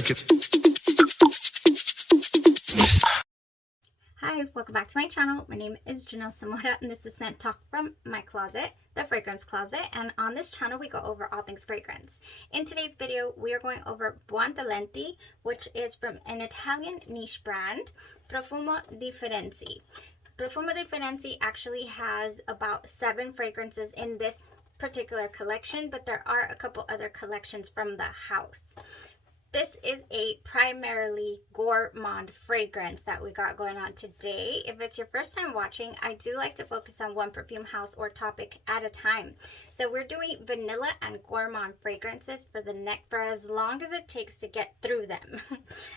check it. Hi, welcome back to my channel. My name is Janelle Samora and this is Scent Talk from my closet, the fragrance closet. And on this channel, we go over all things fragrance. In today's video, we are going over Buontalenti, which is from an Italian niche brand, Profumo di Ferenzi. Profumo di Ferenzi actually has about 7 fragrances in this particular collection, but there are a couple other collections from the house. This is a primarily gourmand fragrance that we got going on today. If it's your first time watching, I do like to focus on one perfume house or topic at a time. So we're doing vanilla and gourmand fragrances for as long as it takes to get through them.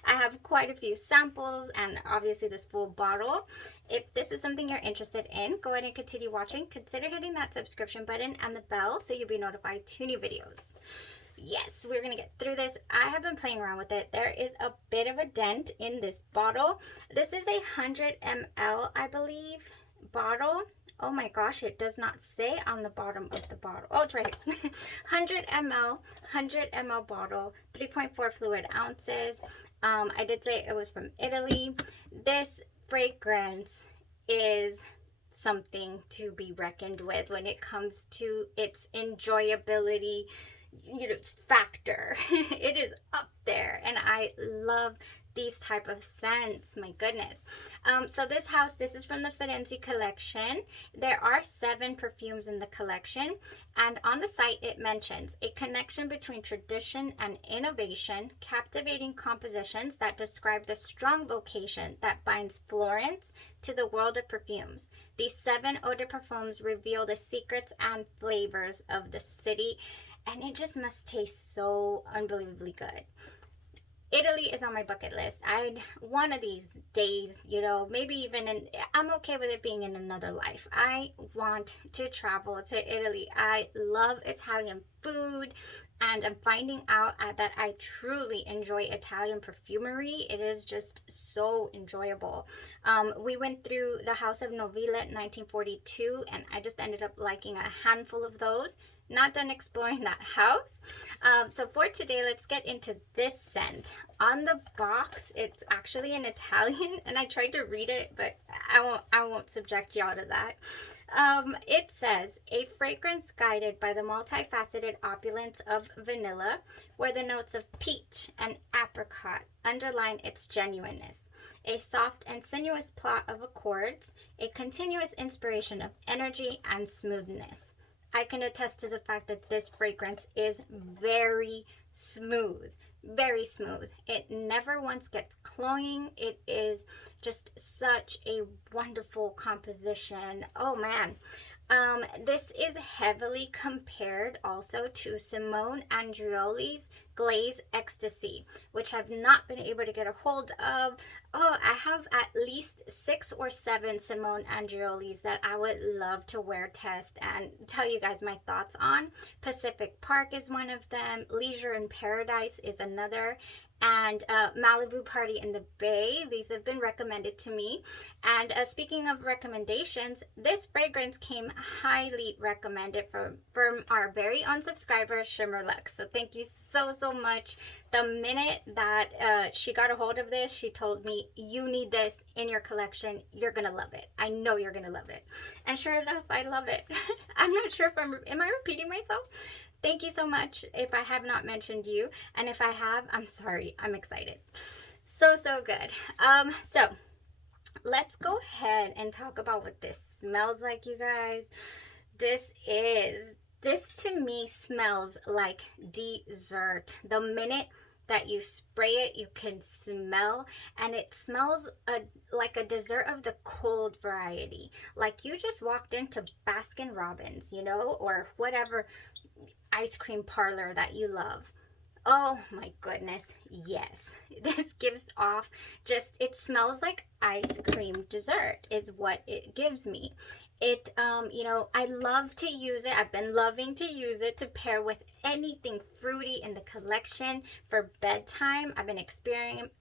I have quite a few samples and obviously this full bottle. If this is something you're interested in, go ahead and continue watching. Consider hitting that subscription button and the bell so you'll be notified to new videos. Yes, we're gonna get through this. I have been playing around with it. There is a bit of a dent in this bottle. This is a 100 ml, I believe, bottle. Oh my gosh, it does not say on the bottom of the bottle. Oh, it's right here. 100 ml bottle, 3.4 fluid ounces. I did say it was from Italy. This fragrance is something to be reckoned with when it comes to its enjoyability, factor. It is up there and I love these type of scents. My goodness. So this is from the Ferenzi collection. There are 7 perfumes in the collection, and on the site it mentions a connection between tradition and innovation, captivating compositions that describe the strong vocation that binds Florence to the world of perfumes. These 7 eau de parfums reveal the secrets and flavors of the city, and it just must taste so unbelievably good. Italy is on my bucket list. One of these days, maybe even I'm okay with it being in another life. I want to travel to Italy. I love Italian food, and I'm finding out that I truly enjoy Italian perfumery. It is just so enjoyable. We went through the House of Novilla 1942, and I just ended up liking a handful of those. Not done exploring that house. So for today, let's get into this scent. On the box, it's actually in Italian, and I tried to read it, but I won't subject y'all to that. It says, a fragrance guided by the multifaceted opulence of vanilla, where the notes of peach and apricot underline its genuineness. A soft and sinuous plot of accords, a continuous inspiration of energy and smoothness. I can attest to the fact that this fragrance is very smooth, very smooth. It never once gets cloying. It is just such a wonderful composition. Oh man. This is heavily compared also to Simone Andreoli's Glaze Ecstasy, which I've not been able to get a hold of. Oh, I have at least 6 or 7 Simone Andreoli's that I would love to wear test and tell you guys my thoughts on. Pacific Park is one of them. Leisure in Paradise is another. And Malibu Party in the Bay. These have been recommended to me. And speaking of recommendations, this fragrance came highly recommended from our very own subscriber, Shimmer Lux. So thank you so much. The minute that she got a hold of this, she told me, you need this in your collection. You're gonna love it. I know you're gonna love it. And sure enough, I love it. I'm not sure if am I repeating myself? Thank you so much if I have not mentioned you, and if I have, I'm sorry. I'm excited. So good. So let's go ahead and talk about what this smells like, you guys. This to me smells like dessert. The minute that you spray it, you can smell, and it smells like a dessert of the cold variety. Like you just walked into Baskin Robbins, or whatever ice cream parlor that you love. Oh my goodness, yes. This gives off it smells like ice cream dessert is what it gives me. It, you know, I love to use it. I've been loving to use it to pair with anything fruity in the collection for bedtime. I've been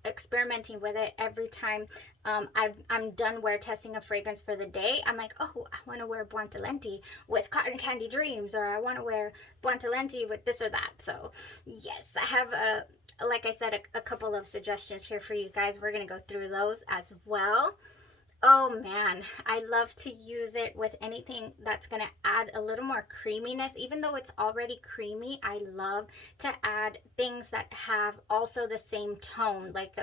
experimenting with it every time I'm done wear testing a fragrance for the day. I'm like, oh, I want to wear Buontalenti with Cotton Candy Dreams, or I want to wear Buontalenti with this or that. So yes, I have like I said, a couple of suggestions here for you guys. We're going to go through those as well. Oh man, I love to use it with anything that's going to add a little more creaminess. Even though it's already creamy, I love to add things that have also the same tone. Like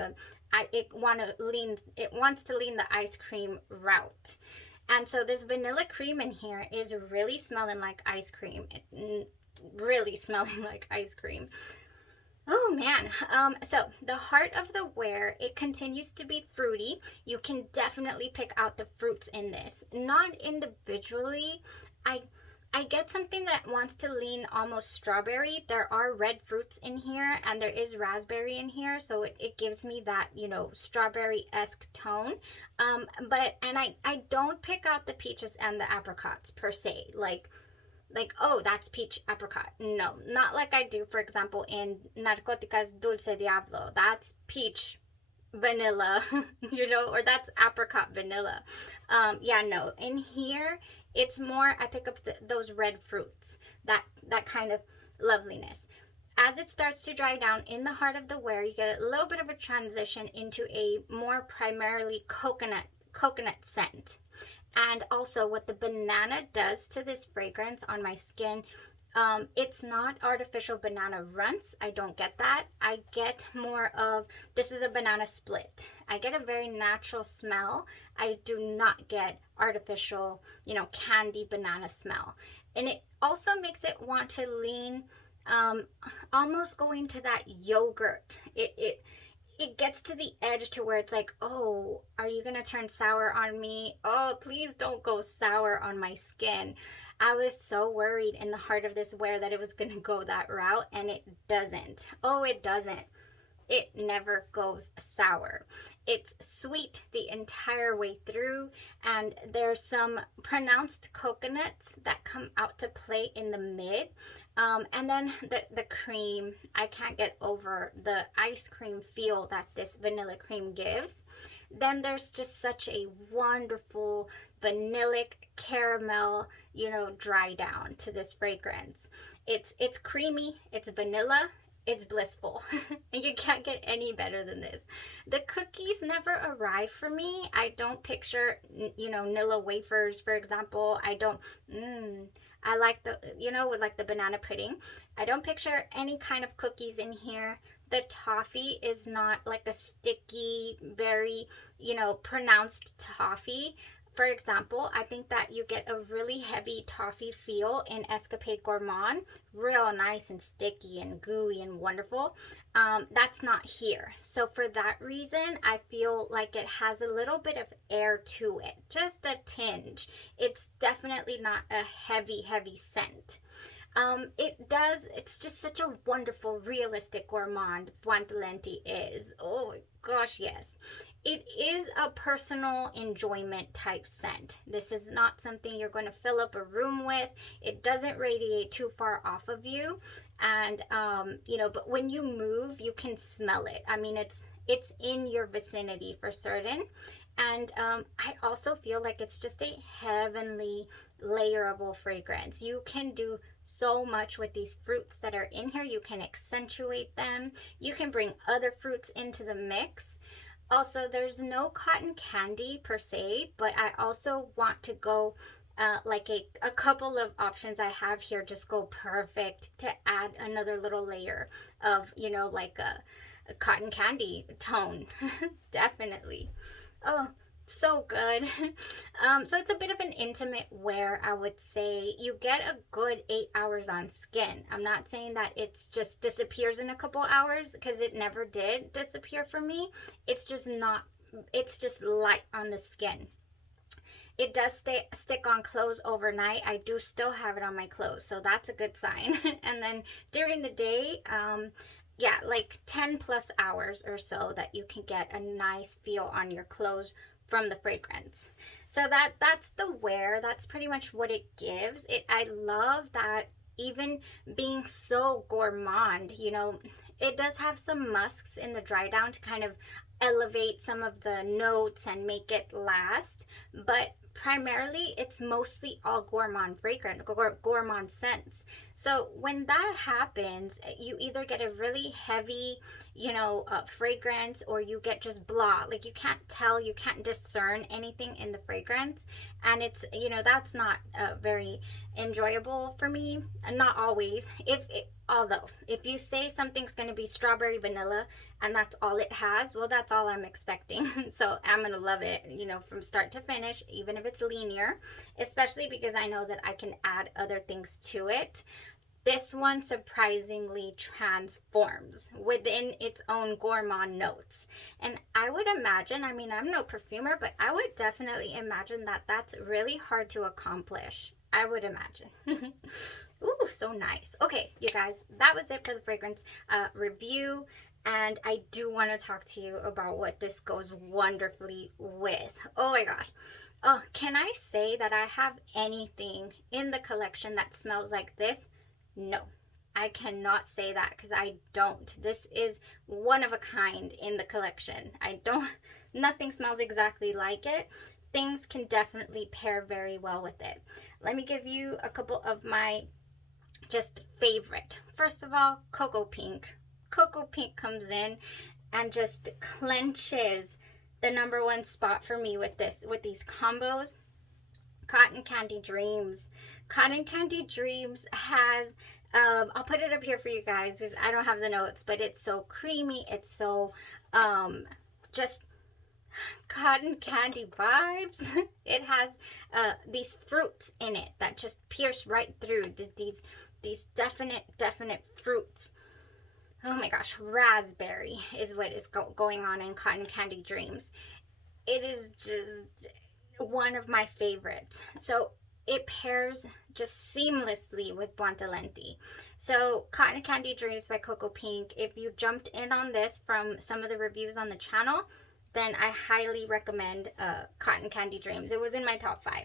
it wants to lean the ice cream route. And so this vanilla cream in here is really smelling like ice cream. Really smelling like ice cream. Oh man, so the heart of the wear, it continues to be fruity. You can definitely pick out the fruits in this. Not individually. I get something that wants to lean almost strawberry. There are red fruits in here and there is raspberry in here, so it gives me that, you know, strawberry-esque tone. And I don't pick out the peaches and the apricots per se. Like, oh, that's peach apricot. No, not like I do, for example, in Narcóticas Dulce Diablo. That's peach vanilla, you know, or that's apricot vanilla. Yeah, no. In here, it's more, I pick up those red fruits, that kind of loveliness. As it starts to dry down in the heart of the wear, you get a little bit of a transition into a more primarily coconut scent. And also what the banana does to this fragrance on my skin, it's not artificial banana runts. I don't get that. I get more of, this is a banana split. I get a very natural smell. I do not get artificial, you know, candy banana smell. And it also makes it want to lean, almost going to that yogurt. It gets to the edge to where it's like, oh, are you gonna turn sour on me? Oh, please don't go sour on my skin. I was so worried in the heart of this wear that it was gonna go that route, and it doesn't. Oh, it doesn't. It never goes sour. It's sweet the entire way through, and there's some pronounced coconuts that come out to play in the mid. And then the cream, I can't get over the ice cream feel that this vanilla cream gives. Then there's just such a wonderful vanillic caramel, you know, dry down to this fragrance. It's creamy, it's vanilla, it's blissful. And you can't get any better than this. The cookies never arrive for me. I don't picture, you know, Nilla wafers, for example. I don't, I like the, you know, with like the banana pudding. I don't picture any kind of cookies in here. The toffee is not like a sticky, very, you know, pronounced toffee. For example, I think that you get a really heavy toffee feel in Escapade Gourmand. Real nice and sticky and gooey and wonderful. That's not here. So for that reason, I feel like it has a little bit of air to it. Just a tinge. It's definitely not a heavy, heavy scent. It's just such a wonderful, realistic gourmand Buontalenti is. Oh my gosh, yes. It is a personal enjoyment type scent. This is not something you're going to fill up a room with. It doesn't radiate too far off of you. And, you know, but when you move, you can smell it. I mean, it's in your vicinity for certain. And I also feel like it's just a heavenly, layerable fragrance. You can do so much with these fruits that are in here. You can accentuate them. You can bring other fruits into the mix. Also, there's no cotton candy per se, but I also want to go like a couple of options I have here just go perfect to add another little layer of, you know, like a cotton candy tone. Definitely. Oh, so good. So it's a bit of an intimate wear, I would say. You get a good 8 hours on skin. I'm not saying that it's just disappears in a couple hours, because it never did disappear for me. It's just light on the skin. It does stick on clothes overnight. I do still have it on my clothes, so that's a good sign. And then during the day, yeah, like 10 plus hours or so that you can get a nice feel on your clothes from the fragrance. So that's the wear. That's pretty much what it gives. I love that, even being so gourmand, you know, it does have some musks in the dry down to kind of elevate some of the notes and make it last, but primarily it's mostly all gourmand fragrant, gourmand scents. So when that happens, you either get a really heavy, you know, fragrance, or you get just blah, like you can't tell, you can't discern anything in the fragrance, and it's, you know, that's not very enjoyable for me. Not always. Although if you say something's going to be strawberry vanilla and that's all it has, well, that's all I'm expecting. So I'm going to love it, you know, from start to finish, even if it's linear, especially because I know that I can add other things to it. This one surprisingly transforms within its own gourmand notes. And I would imagine, I mean, I'm no perfumer, but I would definitely imagine that that's really hard to accomplish. I would imagine. Ooh, so nice. Okay, you guys, that was it for the fragrance review. And I do want to talk to you about what this goes wonderfully with. Oh my gosh. Oh, can I say that I have anything in the collection that smells like this? No, I cannot say that because I don't. This is one of a kind in the collection. Nothing smells exactly like it. Things can definitely pair very well with it. Let me give you a couple of my just favorite. First of all, Cocoapink. Cocoapink comes in and just clenches the #1 spot for me with these combos. Cotton Candy Dreams. Cotton Candy Dreams has, I'll put it up here for you guys because I don't have the notes, but it's so creamy. It's so just cotton candy vibes. It has these fruits in it that just pierce right through. These definite fruits. Oh my gosh, raspberry is what is going on in Cotton Candy Dreams. It is just one of my favorites. So it pairs just seamlessly with Buontalenti. So Cotton Candy Dreams by Cocoapink, if you jumped in on this from some of the reviews on the channel, then I highly recommend Cotton Candy Dreams. It was in my top 5.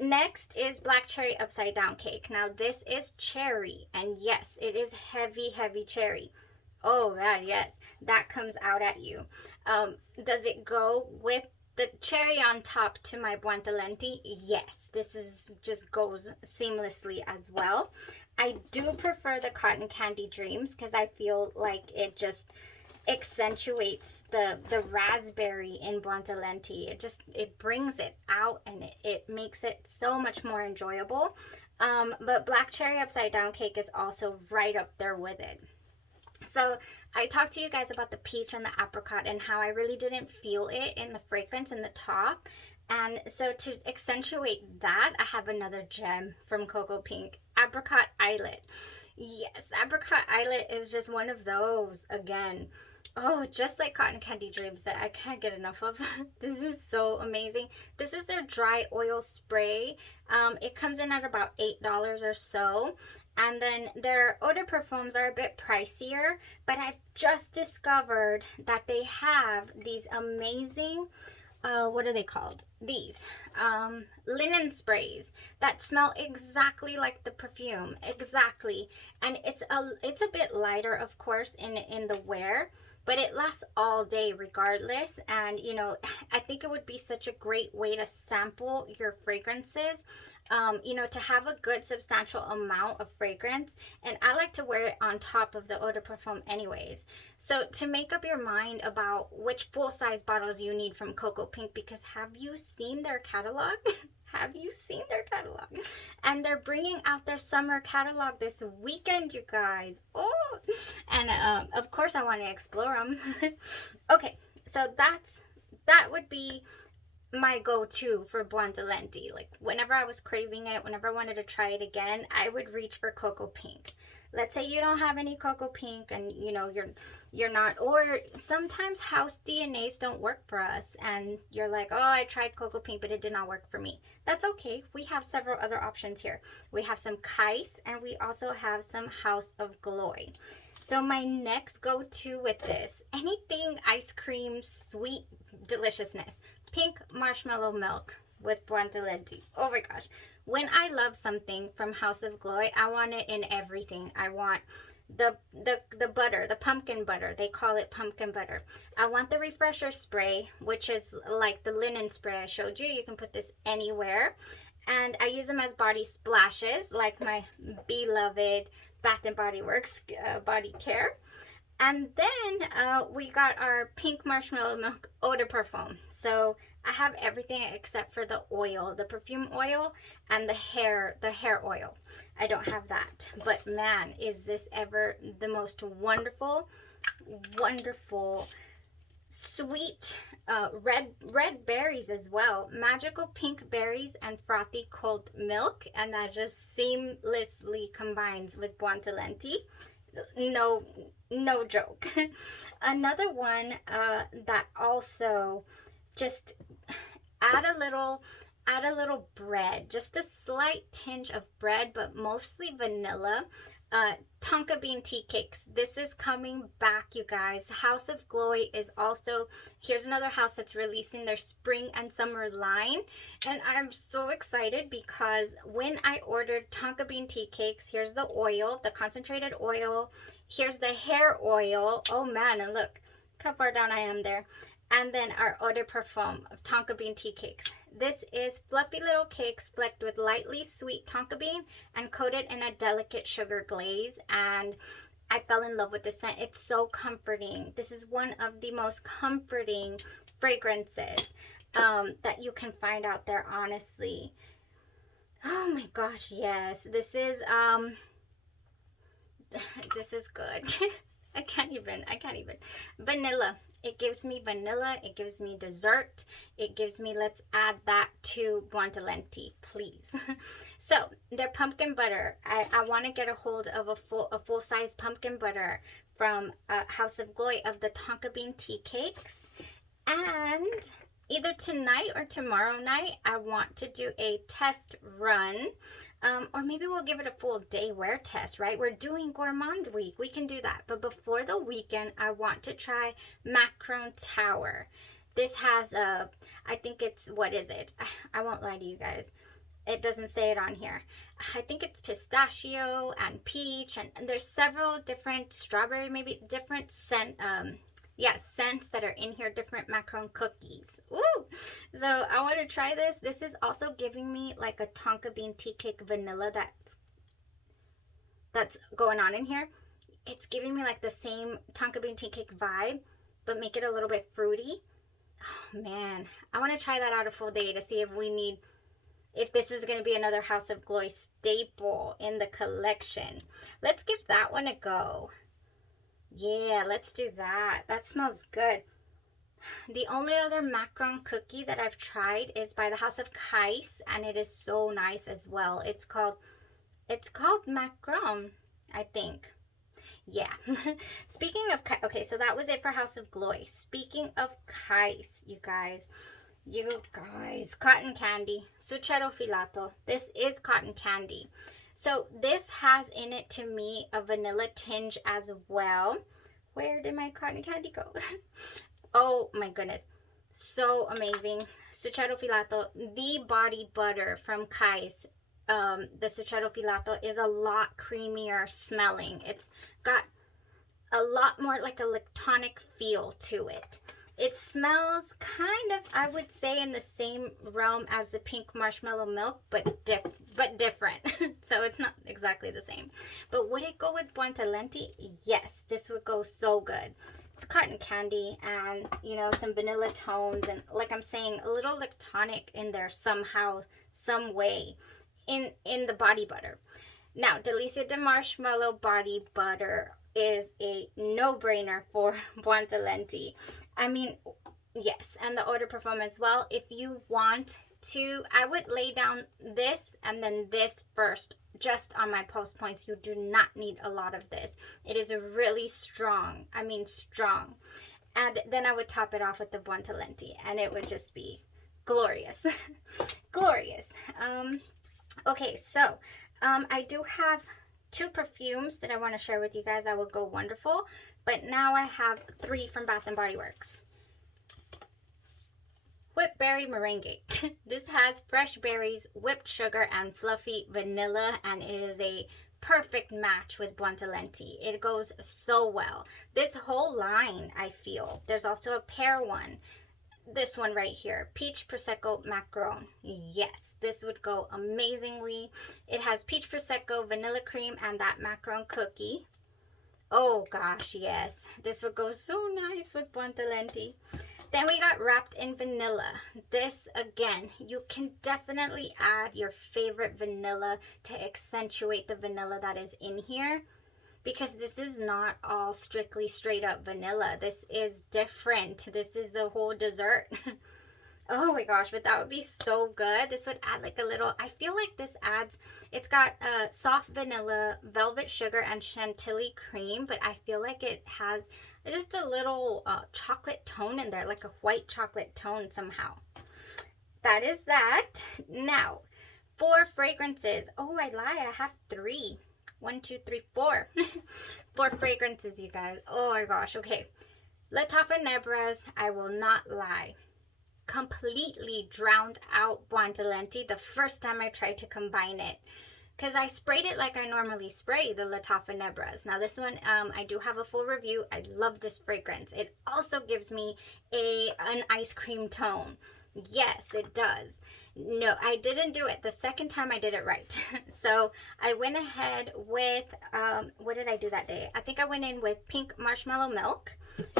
Next is Black Cherry Upside Down Cake. Now this is cherry, and yes, it is heavy cherry. Oh god, yes, that comes out at you. Does it go with the cherry on top to my Buontalenti? Yes, this is just goes seamlessly as well. I do prefer the Cotton Candy Dreams because I feel like it just accentuates the raspberry in Buontalenti. It brings it out, and it makes it so much more enjoyable. But Black Cherry Upside Down Cake is also right up there with it. So I talked to you guys about the peach and the apricot and how I really didn't feel it in the fragrance in the top. And so to accentuate that, I have another gem from Cocoapink, Apricot Eyelet. Yes, Apricot Eyelet is just one of those, again, oh, just like Cotton Candy Dreams, that I can't get enough of. This is so amazing. This is their dry oil spray. It comes in at about $8 or so. And then their eau de perfumes are a bit pricier, but I've just discovered that they have these amazing, what are they called? These linen sprays that smell exactly like the perfume, exactly. And it's a bit lighter, of course, in the wear, but it lasts all day regardless. And you know, I think it would be such a great way to sample your fragrances, you know, to have a good substantial amount of fragrance. And I like to wear it on top of the eau de parfum anyways. So to make up your mind about which full-size bottles you need from Cocoapink, because have you seen their catalog? Have you seen their catalog? And they're bringing out their summer catalog this weekend, you guys. Oh, and of course I want to explore them. Okay, so that would be my go-to for Buontalenti. Like whenever I was craving it, whenever I wanted to try it again, I would reach for Cocoapink. Let's say you don't have any Cocoapink, and you know you're not, or sometimes Haus DNAs don't work for us, and you're like, oh, I tried Cocoapink but it did not work for me. That's okay. We have several other options here. We have some Kais, and we also have some Haus of Gloi. So my next go-to with this, anything ice cream, sweet deliciousness. Pink marshmallow milk with Buontalenti. Oh my gosh. When I love something from House of Gloi, I want it in everything. I want the butter, the pumpkin butter. They call it pumpkin butter. I want the refresher spray, which is like the linen spray I showed you. You can put this anywhere. And I use them as body splashes, like my beloved Bath and Body Works Bodycare. And then we got our pink marshmallow milk eau de parfum. So I have everything except for the oil, the perfume oil and the hair oil. I don't have that. But man, is this ever the most wonderful, wonderful, sweet red berries as well. Magical pink berries and frothy cold milk. And that just seamlessly combines with Buontalenti. No joke. Another one that also just add a little bread, just a slight tinge of bread, but mostly vanilla. Tonka bean tea cakes. This is coming back, you guys. House of Gloi is also, here's another house that's releasing their spring and summer line. And I'm so excited because when I ordered Tonka bean tea cakes, here's the oil, the concentrated oil. Here's the hair oil. Oh man, and look how far down I am there. And then our eau de parfum of Tonka bean tea cakes. This is fluffy little cakes flecked with lightly sweet tonka bean and coated in a delicate sugar glaze. And I fell in love with the scent. It's so comforting. This is one of the most comforting fragrances that you can find out there, honestly. Oh my gosh, yes. This is good. I can't even. Vanilla. It gives me vanilla. It gives me dessert. It gives me, let's add that to Buontalenti, please. So, their pumpkin butter. I want to get a hold of a full-size pumpkin butter from House of Gloi of the Tonka bean tea cakes. And either tonight or tomorrow night, I want to do a test run. Or maybe we'll give it a full day wear test, right? We're doing Gourmand week. We can do that. But before the weekend, I want to try Macron Tower. This has I think it's, what is it? I won't lie to you guys. It doesn't say it on here. I think it's pistachio and peach. And there's several different strawberry, maybe different scent, scents that are in here, different Macron cookies. Woo! So I want to try this. This is also giving me like a Tonka bean tea cake vanilla that's going on in here. It's giving me like the same Tonka bean tea cake vibe, but make it a little bit fruity. Oh man, I want to try that out a full day to see if this is going to be another House of Gloi staple in the collection. Let's give that one a go. Yeah, let's do that. That smells good. The only other Macron cookie that I've tried is by the House of Haus, and it is so nice as well. It's called Macron, I think. Yeah. Speaking of, okay, so that was it for House of Gloi. Speaking of Haus, you guys, cotton candy, sucero filato. This is cotton candy. So this has in it, to me, a vanilla tinge as well. Where did my cotton candy go? Oh my goodness. So amazing. Sucero filato, the body butter from Haus. The sucero filato is a lot creamier smelling. It's got a lot more like a lactonic feel to it. It smells kind of, I would say, in the same realm as the pink marshmallow milk, but different. So it's not exactly the same. But would it go with Buontalenti? Yes, this would go so good. It's cotton candy and, you know, some vanilla tones and, like I'm saying, a little lactonic in there somehow, some way in the body butter. Now, Delicia de Marshmallow body butter is a no-brainer for Buontalenti. I mean, yes, and the eau de parfum as well. If you want to, I would lay down this and then this first, just on my pulse points. You do not need a lot of this. It is a really strong, I mean strong. And then I would top it off with the Buontalenti, and it would just be glorious. Glorious. Okay, so I do have 2 perfumes that I want to share with you guys that would go wonderful. But now I have 3 from Bath & Body Works. Whipped berry meringue. This has fresh berries, whipped sugar, and fluffy vanilla, and it is a perfect match with Buontalenti. It goes so well. This whole line, I feel. There's also a pear one. This one right here, peach prosecco Macron. Yes, this would go amazingly. It has peach prosecco, vanilla cream, and that Macron cookie. Oh gosh, yes, this would go so nice with Buontalenti. Then we got wrapped in vanilla. This, again, you can definitely add your favorite vanilla to accentuate the vanilla that is in here, because this is not all strictly straight up vanilla. This is different. This is the whole dessert. Oh my gosh, but that would be so good. This would add like a little, I feel like this adds, it's got soft vanilla, velvet sugar, and chantilly cream, but I feel like it has just a little chocolate tone in there, like a white chocolate tone somehow. That is that. Now, for fragrances. Oh, I lie, I have 3. 1, 2, 3, 4. 4 fragrances, you guys. Oh my gosh, okay. La Tafanebras, I will not lie, completely drowned out Buontalenti the first time I tried to combine it, because I sprayed it like I normally spray the La Tafanebras. Now this one, I do have a full review. I love this fragrance. It also gives me an ice cream tone. Yes, it does. No, I didn't do it. The second time I did it right. So I went ahead with, what did I do that day? I think I went in with Pink Marshmallow Milk.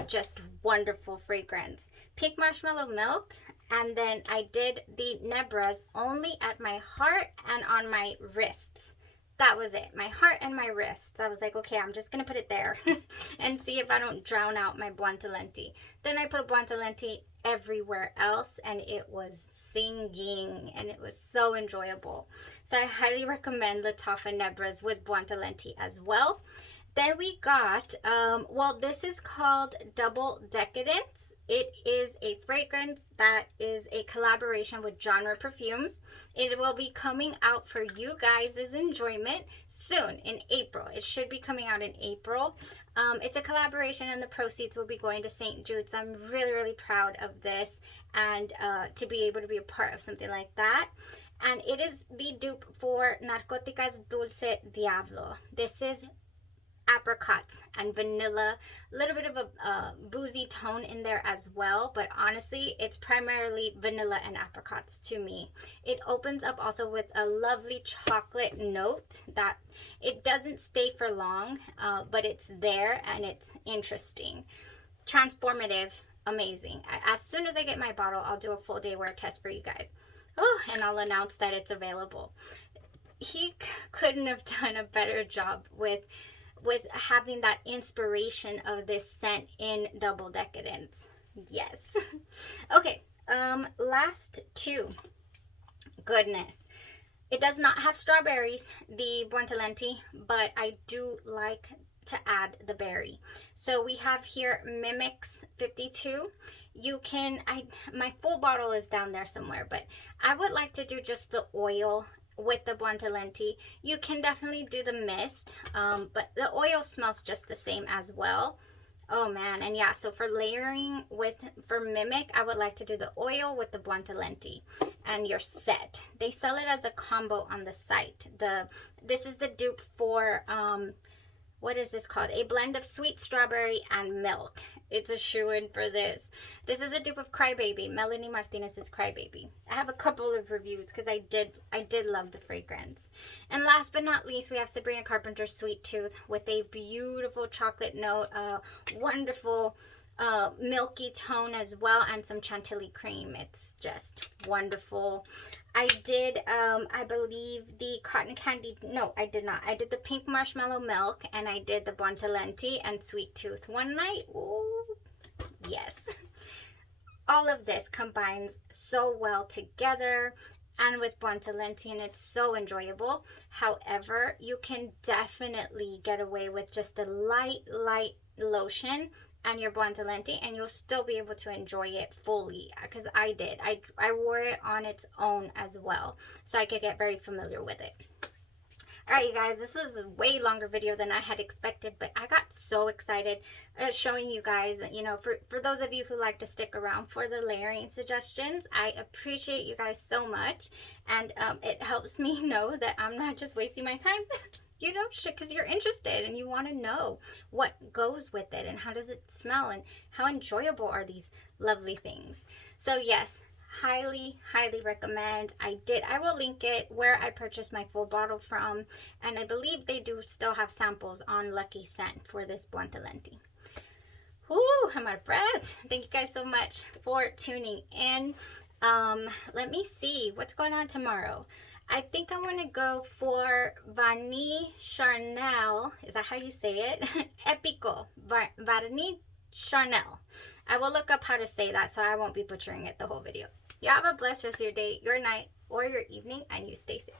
Just wonderful fragrance. Pink Marshmallow Milk. And then I did the Nebras only at my heart and on my wrists. That was it. My heart and my wrists. I was like, okay, I'm just going to put it there and see if I don't drown out my Buontalenti. Then I put Buontalenti everywhere else, and it was singing, and it was so enjoyable. So I highly recommend La Tafanebras with Buontalenti as well. Then we got, well, this is called Double Decadence. It is a fragrance that is a collaboration with Genre Perfumes. It will be coming out for you guys' enjoyment soon in April. It should be coming out in April. It's a collaboration, and the proceeds will be going to St. Jude's. I'm really, really proud of this, and to be able to be a part of something like that. And it is the dupe for Narcóticas Dulce Diablo. This is apricots and vanilla, a little bit of a boozy tone in there as well, but honestly it's primarily vanilla and apricots to me. It opens up also with a lovely chocolate note that it doesn't stay for long, but it's there and it's interesting, transformative, amazing. As soon as I get my bottle, I'll do a full day wear test for you guys. Oh, and I'll announce that it's available. He couldn't have done a better job with having that inspiration of this scent in Double Decadence. Yes. Okay, last 2. Goodness. It does not have strawberries, the Buontalenti, but I do like to add the berry. So we have here Mimics 52. You can, my full bottle is down there somewhere, but I would like to do just the oil with the Buontalenti. You can definitely do the mist, but the oil smells just the same as well. Oh man, and yeah, so for layering for Mimic, I would like to do the oil with the Buontalenti, and you're set. They sell it as a combo on the site. This is the dupe for what is this called? A blend of sweet strawberry and milk. It's a shoo-in for this. This is the dupe of Crybaby, Melanie Martinez's Crybaby. I have a couple of reviews because I did love the fragrance. And last but not least, we have Sabrina Carpenter's Sweet Tooth with a beautiful chocolate note, wonderful milky tone as well, and some chantilly cream. It's just wonderful. I did, I believe, the cotton candy. No, I did not. I did the pink marshmallow milk, and I did the Buontalenti and Sweet Tooth one night. Ooh, yes. All of this combines so well together and with Buontalenti, and it's so enjoyable. However, you can definitely get away with just a light lotion and your Buontalenti, and you'll still be able to enjoy it fully, because I did. I wore it on its own as well, so I could get very familiar with it. Alright, you guys, this was a way longer video than I had expected, but I got so excited showing you guys, you know, for those of you who like to stick around for the layering suggestions. I appreciate you guys so much, and it helps me know that I'm not just wasting my time. You know, because you're interested and you want to know what goes with it and how does it smell and how enjoyable are these lovely things. So yes, highly recommend. I will link it where I purchased my full bottle from, and I believe they do still have samples on Lucky Scent for this Buontalenti. Whoo, I'm out of breath. Thank you guys so much for tuning in. Let me see what's going on tomorrow. I think I'm gonna go for Vanilla Charnel. Is that how you say it? Apricot. Vanilla Charnel. I will look up how to say that so I won't be butchering it the whole video. You have a blessed rest of your day, your night, or your evening, and you stay safe.